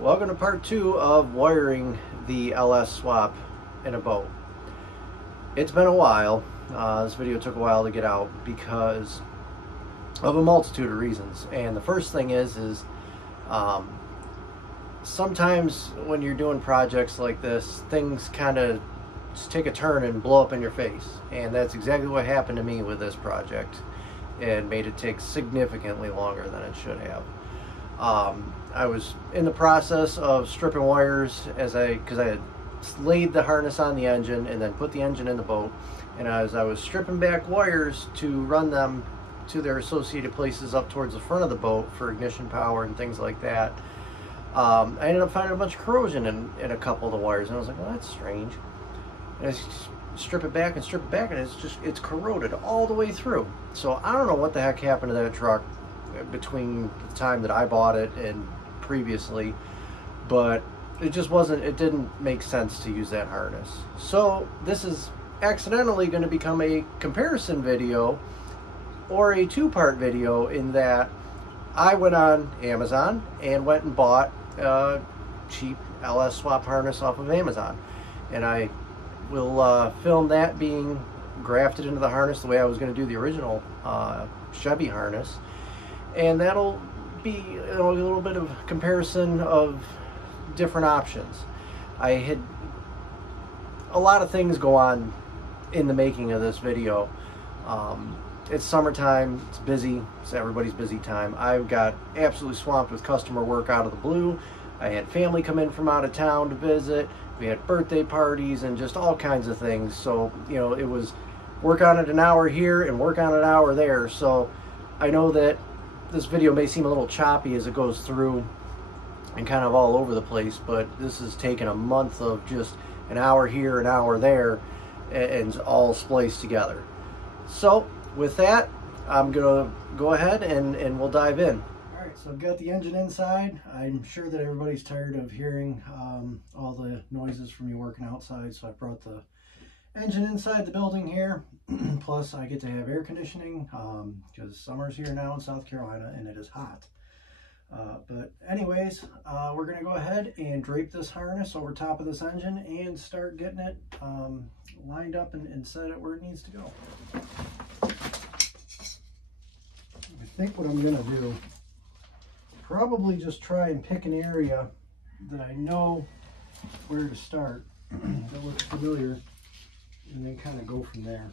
Welcome to part 2 of wiring the LS swap in a boat. It's been a while. This video took a while to get out because of a multitude of reasons. And the first thing is sometimes when you're doing projects like this, things kind of just take a turn and blow up in your face. And that's exactly what happened to me with this project. It made it take significantly longer than it should have. I was in the process of stripping wires because I had laid the harness on the engine and then put the engine in the boat, and as I was stripping back wires to run them to their associated places up towards the front of the boat for ignition power and things like that, I ended up finding a bunch of corrosion in a couple of the wires, and I was like, well, that's strange. And I strip it back and it's corroded all the way through. So I don't know what the heck happened to that truck between the time that I bought it and previously, but it didn't make sense to use that harness. So this is accidentally going to become a comparison video or a two-part video, in that I went on Amazon and went and bought a cheap LS swap harness off of Amazon, and I will film that being grafted into the harness the way I was going to do the original Chevy harness. And that'll be a little bit of comparison of different options. I had a lot of things go on in the making of this video. It's summertime, it's busy, it's everybody's busy time. I've got absolutely swamped with customer work out of the blue. I had family come in from out of town to visit. We had birthday parties and just all kinds of things. So, it was work on it an hour here and work on it an hour there. So I know that this video may seem a little choppy as it goes through and kind of all over the place, but this has taken a month of just an hour here, an hour there, and all spliced together. So with that, I'm gonna go ahead and we'll dive in. All right, so I've got the engine inside. I'm sure that everybody's tired of hearing all the noises from me working outside, so I brought the engine inside the building here. Plus I get to have air conditioning because summer's here now in South Carolina and it is hot. But anyways, we're going to go ahead and drape this harness over top of this engine and start getting it lined up and set it where it needs to go. I think what I'm going to do, probably just try and pick an area that I know where to start that looks familiar, and then kind of go from there.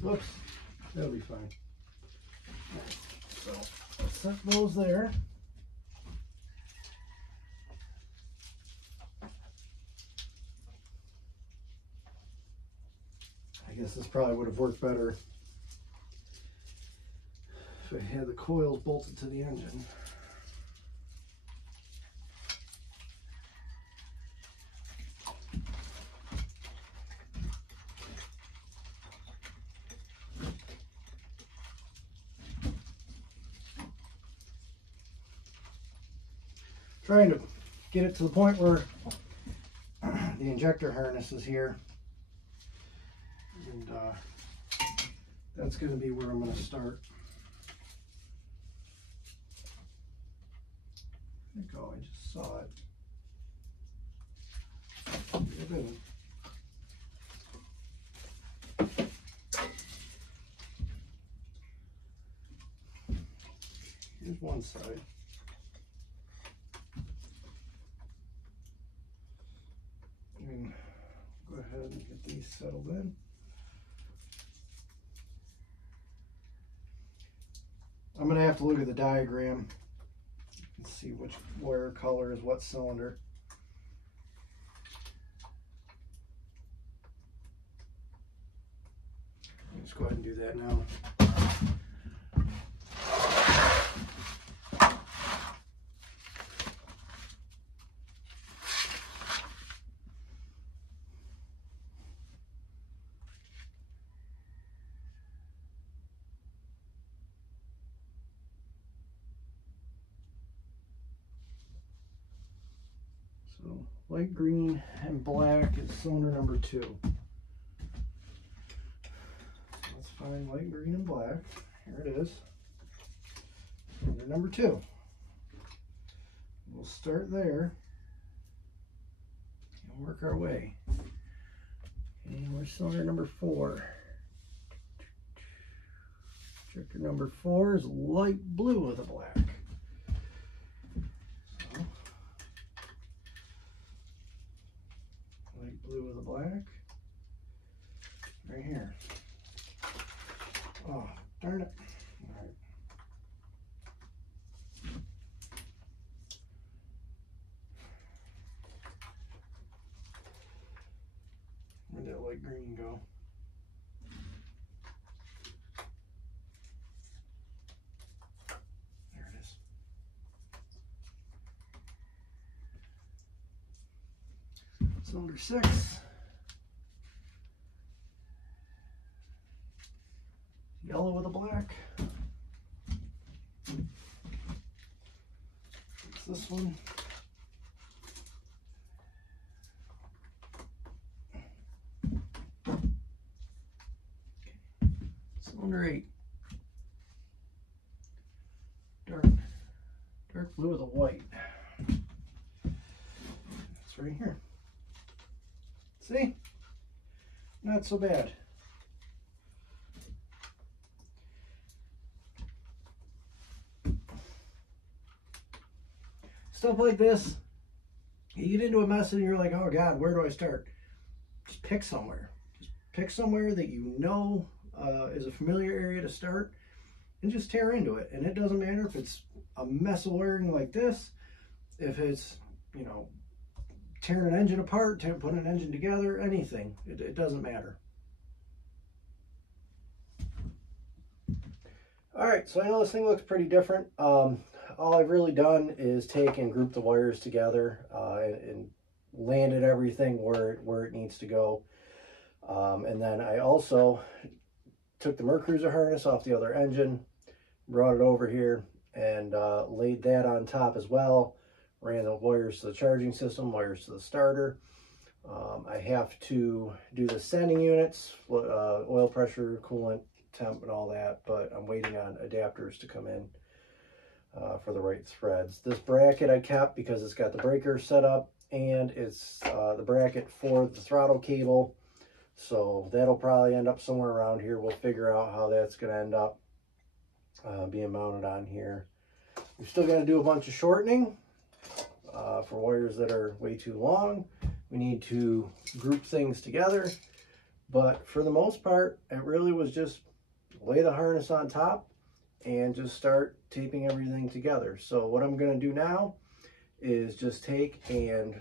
Whoops, that'll be fine. Right, so set those there. I guess this probably would have worked better if I had the coils bolted to the engine. Trying to get it to the point where the injector harness is here, and that's going to be where I'm going to start. I think, I just saw it. Here's one side. Go ahead and get these settled in. I'm going to have to look at the diagram and see which wire color is what cylinder. Let's go ahead and do that now. So light green and black is cylinder number 2. Let's find light green and black. Here it is. Cylinder number 2. we'll start there and work our way. And we're cylinder number 4. Injector number 4 is light blue with a black. So, light blue with a black. Right here. Oh, darn it. All right. Where'd that light green go? There it is. Cylinder 6. Yellow with a black. It's this one. Cylinder 8. Dark blue with a white. It's right here. See? Not so bad. Stuff like this, you get into a mess and you're like, oh God, where do I start? Just pick somewhere. Just pick somewhere that you know is a familiar area to start and just tear into it. And it doesn't matter if it's a mess of wiring like this, if it's, you know, tearing an engine apart, putting an engine together, anything. It doesn't matter. All right, so I know this thing looks pretty different. All I've really done is take and group the wires together and landed everything where it needs to go. And then I also took the Mercruiser harness off the other engine, brought it over here, and laid that on top as well. Ran the wires to the charging system, wires to the starter. I have to do the sending units, oil pressure, coolant, temp, and all that, but I'm waiting on adapters to come in for the right threads. This bracket I kept because it's got the breaker set up, and it's the bracket for the throttle cable, so that'll probably end up somewhere around here. We'll figure out how that's going to end up being mounted on here. We've still got to do a bunch of shortening for wires that are way too long. We need to group things together, but for the most part, it really was just lay the harness on top and just start taping everything together. So what I'm going to do now is just take and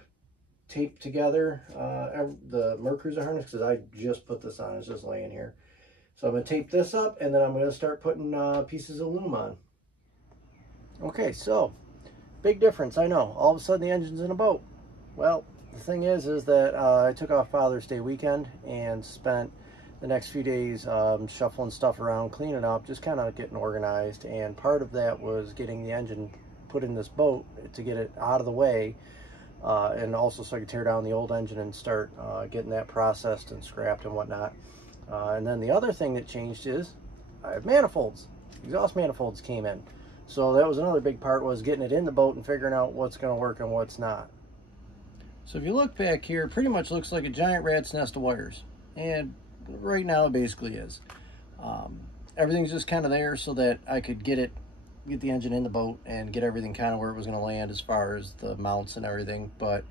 tape together the Mercruiser harness, because I just put this on. It's just laying here. So I'm going to tape this up, and then I'm going to start putting pieces of loom on. Okay, so big difference, I know. All of a sudden the engine's in a boat. Well, the thing is that I took off Father's Day weekend and spent the next few days shuffling stuff around, cleaning up, just kind of getting organized. And part of that was getting the engine put in this boat to get it out of the way, and also so I could tear down the old engine and start getting that processed and scrapped and whatnot. And then the other thing that changed is I have manifolds. Exhaust manifolds came in. So that was another big part, was getting it in the boat and figuring out what's going to work and what's not. So if you look back here, it pretty much looks like a giant rat's nest of wires. And right now it basically is. Everything's just kind of there so that I could get the engine in the boat and get everything kind of where it was going to land as far as the mounts and everything. But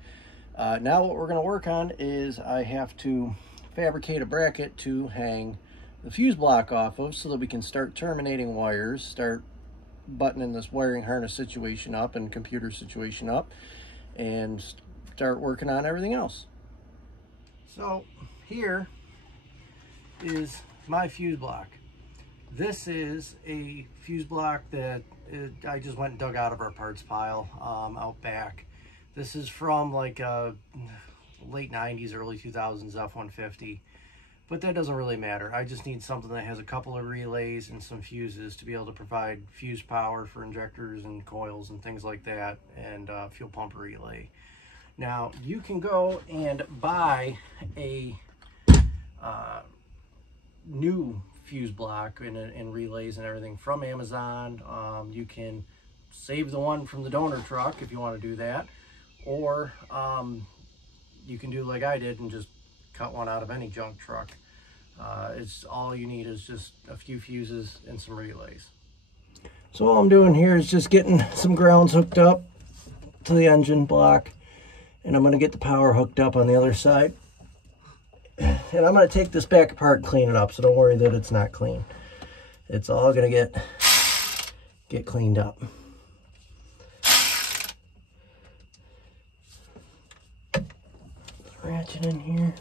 now what we're going to work on is I have to fabricate a bracket to hang the fuse block off of so that we can start terminating wires, start buttoning this wiring harness situation up and computer situation up, and start working on everything else. So here is my fuse block. This is a fuse block that I just went and dug out of our parts pile out back. This is from like a late 90s, early 2000s F-150, but that doesn't really matter. I just need something that has a couple of relays and some fuses to be able to provide fuse power for injectors and coils and things like that, and fuel pump relay. Now you can go and buy a new fuse block and relays and everything from Amazon. You can save the one from the donor truck if you want to do that, or you can do like I did and just cut one out of any junk truck. It's all you need is just a few fuses and some relays. So all I'm doing here is just getting some grounds hooked up to the engine block, and I'm going to get the power hooked up on the other side. And I'm going to take this back apart and clean it up, so don't worry that it's not clean. It's all going to get cleaned up. Ratchet in here.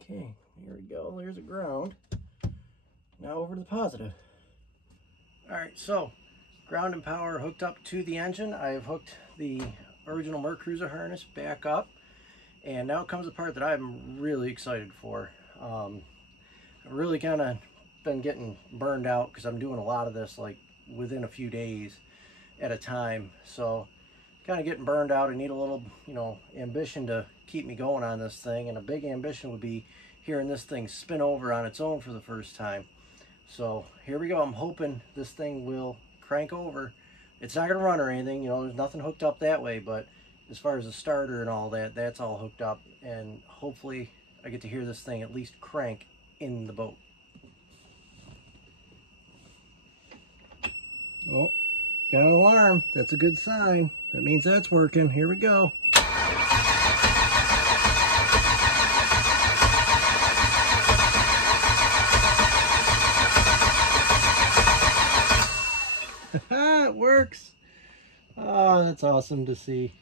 Okay, here we go. There's a ground. Now over to the positive. Alright, so ground and power hooked up to the engine. I have hooked the original MerCruiser harness back up. And now comes the part that I'm really excited for. I've really kind of been getting burned out because I'm doing a lot of this like within a few days at a time. So kind of getting burned out. I need a little, ambition to keep me going on this thing. And a big ambition would be hearing this thing spin over on its own for the first time. So here we go. I'm hoping this thing will crank over. It's not going to run or anything. There's nothing hooked up that way, but as far as the starter and all that, that's all hooked up. And hopefully I get to hear this thing at least crank in the boat. Oh, got an alarm. That's a good sign. That means that's working. Here we go. It works. Oh, that's awesome to see.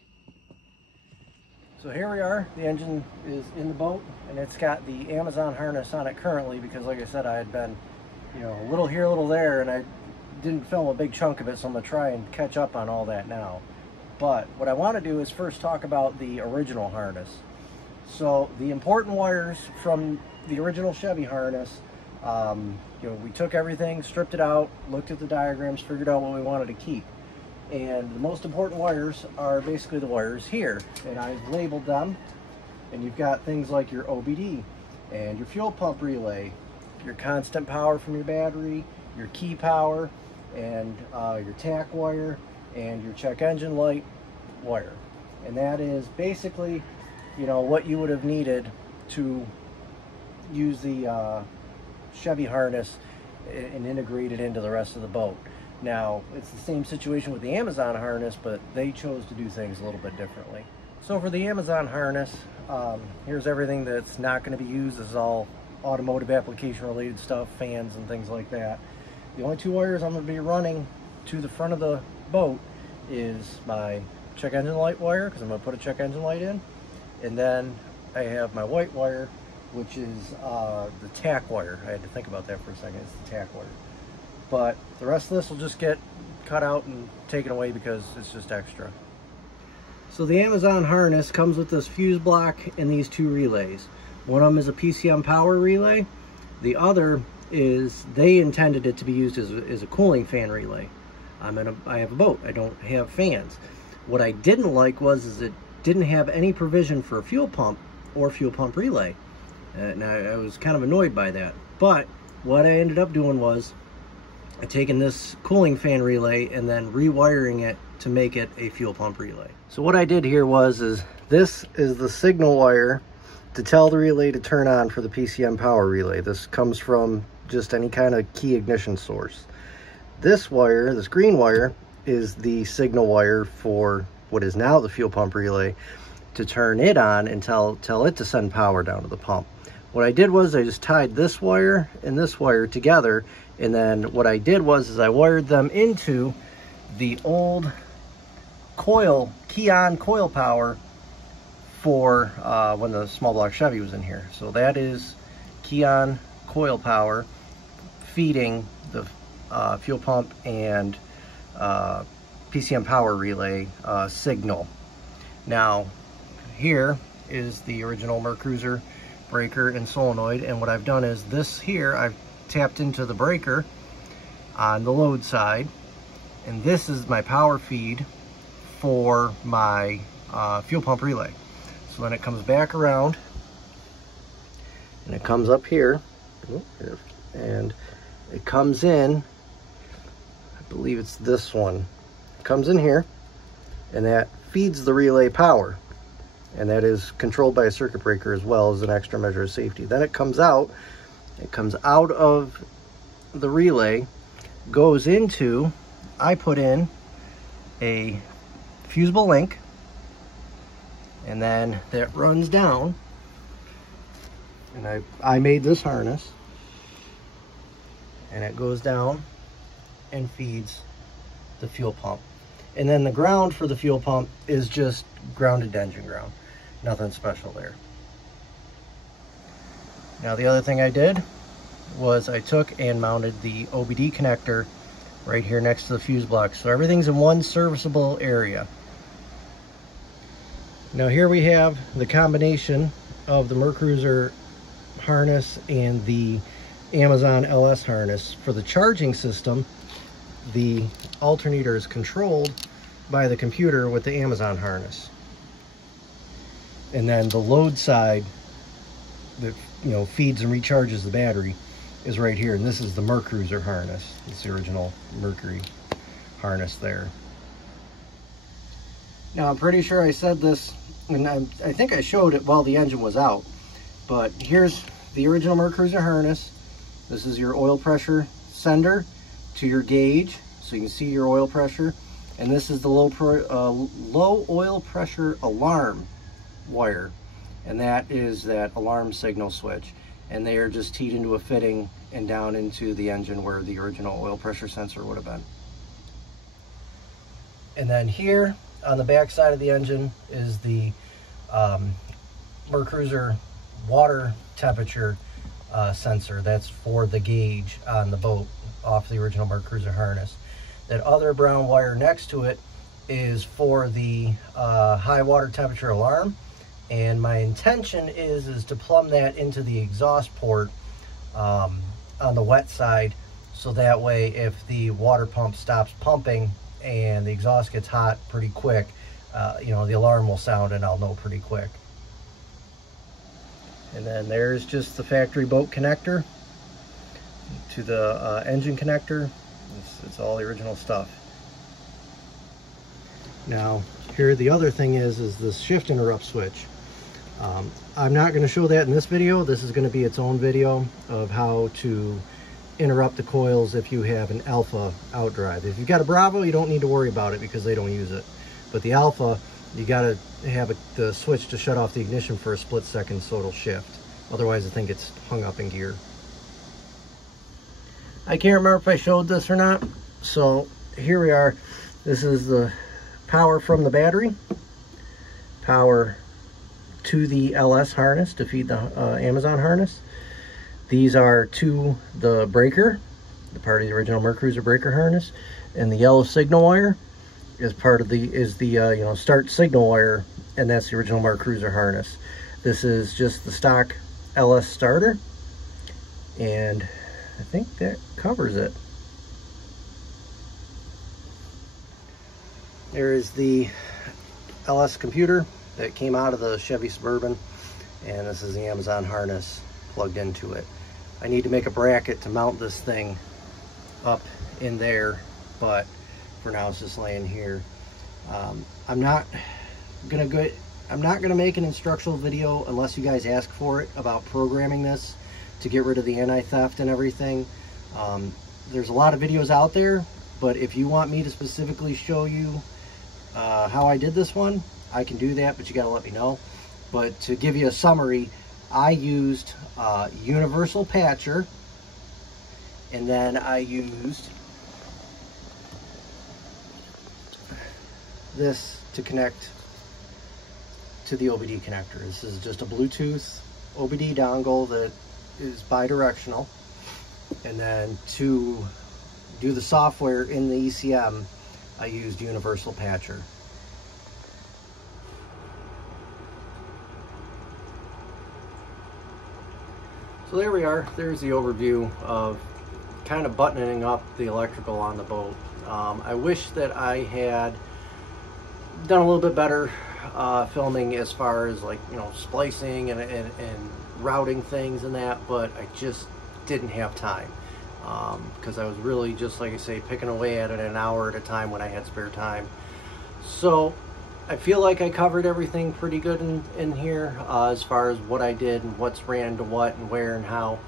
So here we are. The engine is in the boat, and it's got the Amazon harness on it currently because, like I said, I had been, a little here, a little there, and I didn't film a big chunk of it, so I'm going to try and catch up on all that now. But what I want to do is first talk about the original harness. So the important wires from the original Chevy harness, we took everything, stripped it out, looked at the diagrams, figured out what we wanted to keep. And the most important wires are basically the wires here. And I've labeled them. And you've got things like your OBD and your fuel pump relay, your constant power from your battery, your key power, and your tach wire, and your check engine light wire. And that is basically, what you would have needed to use the Chevy harness and integrate it into the rest of the boat. Now, it's the same situation with the Amazon harness, but they chose to do things a little bit differently. So for the Amazon harness, here's everything that's not going to be used. This is all automotive application related stuff, fans and things like that. The only two wires I'm going to be running to the front of the boat is my check engine light wire, because I'm going to put a check engine light in. And then I have my white wire, which is the tach wire. I had to think about that for a second. It's the tach wire. But the rest of this will just get cut out and taken away because it's just extra. So the Amazon harness comes with this fuse block and these two relays. One of them is a PCM power relay. The other is, they intended it to be used as a cooling fan relay. I have a boat. I don't have fans. What I didn't like was it didn't have any provision for a fuel pump or fuel pump relay. And I was kind of annoyed by that. But what I ended up doing was taking this cooling fan relay and then rewiring it to make it a fuel pump relay. So what I did here is this is the signal wire to tell the relay to turn on for the PCM power relay. This comes from just any kind of key ignition source. This wire, this green wire, is the signal wire for what is now the fuel pump relay to turn it on and tell it to send power down to the pump. What I did was I just tied this wire and this wire together, and then what I did was I wired them into the old coil, key-on coil power for when the small block Chevy was in here. So that is key-on coil power feeding the fuel pump and PCM power relay signal. Now here is the original MerCruiser breaker and solenoid, and what I've done is this here, I've tapped into the breaker on the load side, and this is my power feed for my fuel pump relay. So then it comes back around and it comes up here, and it comes in, I believe it's this one. It comes in here, and that feeds the relay power. And that is controlled by a circuit breaker as well as an extra measure of safety. Then it comes out of the relay, goes into, I put in a fusible link, and then that runs down, and I made this harness, and it goes down and feeds the fuel pump. And then the ground for the fuel pump is just grounded engine ground. Nothing special there. Now the other thing I did was I took and mounted the OBD connector right here next to the fuse block. So everything's in one serviceable area. Now here we have the combination of the Mercruiser harness and the Amazon LS harness. For the charging system, the alternator is controlled by the computer with the Amazon harness. And then the load side that, you know, feeds and recharges the battery is right here. And this is the Mercruiser harness. It's the original Mercury harness there. Now I'm pretty sure I said this, and I think I showed it while the engine was out. But here's the original Mercruiser harness. This is your oil pressure sender to your gauge, so you can see your oil pressure. And this is the low oil pressure alarm wire, and that is that alarm signal switch, and they are just teed into a fitting and down into the engine where the original oil pressure sensor would have been. And then here on the back side of the engine is the Mercruiser water temperature sensor. That's for the gauge on the boat off the original Mercruiser harness. That other brown wire next to it is for the high water temperature alarm, and my intention is to plumb that into the exhaust port on the wet side, so that way if the water pump stops pumping and the exhaust gets hot pretty quick, you know, the alarm will sound and I'll know pretty quick. And then there's just the factory boat connector to the engine connector. It's all the original stuff. Now here the other thing is this shift interrupt switch. I'm not going to show that in this video. This is going to be its own video of how to interrupt the coils if you have an Alpha outdrive. If you've got a Bravo, you don't need to worry about it because they don't use it. But the Alpha, you got to have the switch to shut off the ignition for a split second so it'll shift. Otherwise the thing gets hung up in gear. I can't remember if I showed this or not. So here we are. This is the power from the battery, power to the LS harness to feed the Amazon harness. These are to the breaker, the part of the original Mercruiser breaker harness, and the yellow signal wire is part of the you know, start signal wire, and that's the original Mercruiser harness. This is just the stock LS starter, and I think that covers it. There is the LS computer that came out of the Chevy Suburban, and this is the Amazon harness plugged into it. I need to make a bracket to mount this thing up in there, but for now it's just laying here. I'm not gonna make an instructional video unless you guys ask for it about programming this to get rid of the anti-theft and everything. There's a lot of videos out there, but if you want me to specifically show you how I did this one, I can do that, but you gotta let me know. But to give you a summary, I used universal patcher, and then I used this to connect to the OBD connector. This is just a Bluetooth OBD dongle that is bi-directional, and then to do the software in the ECM, I used universal patcher. So there we are. There's the overview of kind of buttoning up the electrical on the boat. I wish that I had done a little bit better filming as far as, like, you know, splicing and routing things and that, but I just didn't have time. because I was really, just like I say, picking away at it an hour at a time when I had spare time. So I feel like I covered everything pretty good in here, as far as what I did and what's ran to what and where and how.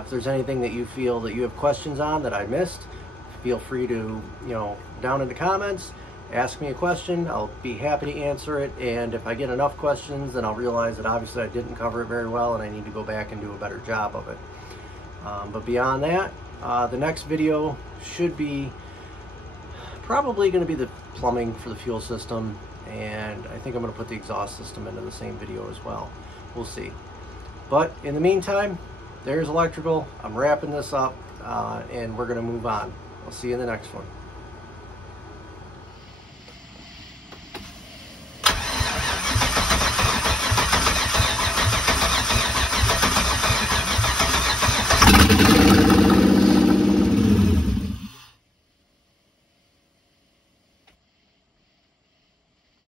If there's anything that you feel that you have questions on that I missed, feel free to, down in the comments, ask me a question. I'll be happy to answer it. And if I get enough questions, then I'll realize that obviously I didn't cover it very well and I need to go back and do a better job of it. But beyond that, the next video should be probably going to be the plumbing for the fuel system, and I think I'm going to put the exhaust system into the same video as well. We'll see. But in the meantime, there's electrical. I'm wrapping this up, and we're going to move on. I'll see you in the next one.